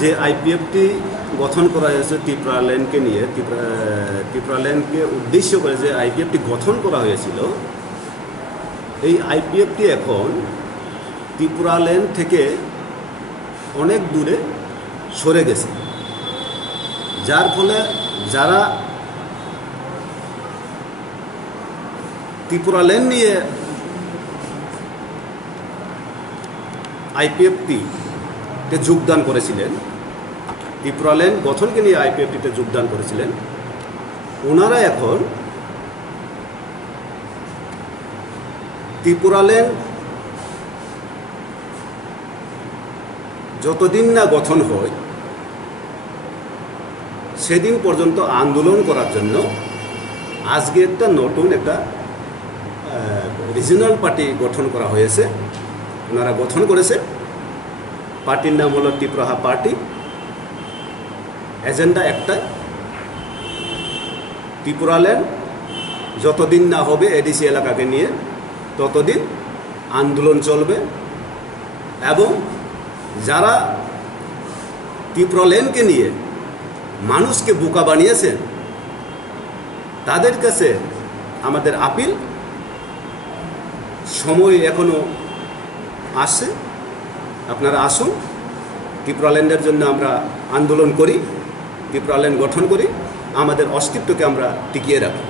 যে আইপিএফটি গঠন করা হয়েছে ত্রিপুরাল্যান্ডকে নিয়ে, ত্রিপুরাল্যান্ডকে উদ্দেশ্য করে যে আইপিএফটি গঠন করা হয়েছিল, এই আইপিএফটি এখন ত্রিপুরাল্যান্ড থেকে অনেক দূরে সরে গেছে, যার ফলে যারা ত্রিপুরাল্যান্ড নিয়ে আইপিএফটিতে যোগদান করেছিলেন, ত্রিপুরাল্যান্ড গঠনকে নিয়ে আইপিএফটিতে যোগদান করেছিলেন, ওনারা এখন ত্রিপুরাল্যান্ড যতদিন না গঠন হয় সেদিন পর্যন্ত আন্দোলন করার জন্য আজকে একটা নতুন একটা রিজিনাল পার্টি গঠন করা হয়েছে। ওনারা গঠন করেছে, পার্টির নাম হলো ত্রিপুরা পার্টি। এজেন্ডা একটাই, ত্রিপুরাল্যান্ড যতদিন না হবে এডিসি এলাকাকে নিয়ে ততদিন আন্দোলন চলবে, এবং যারা ত্রিপুরাল্যান্ডকে নিয়ে মানুষকে বোকা বানিয়েছেন তাদের কাছে আমাদের আপিল, সময় এখনো আসছে, আপনারা আসুন, ত্রিপুরাল্যান্ডের জন্য আমরা আন্দোলন করি, ত্রিপুরাল্যান্ড গঠন করি, আমাদের অস্তিত্বকে আমরা টিকিয়ে রাখি।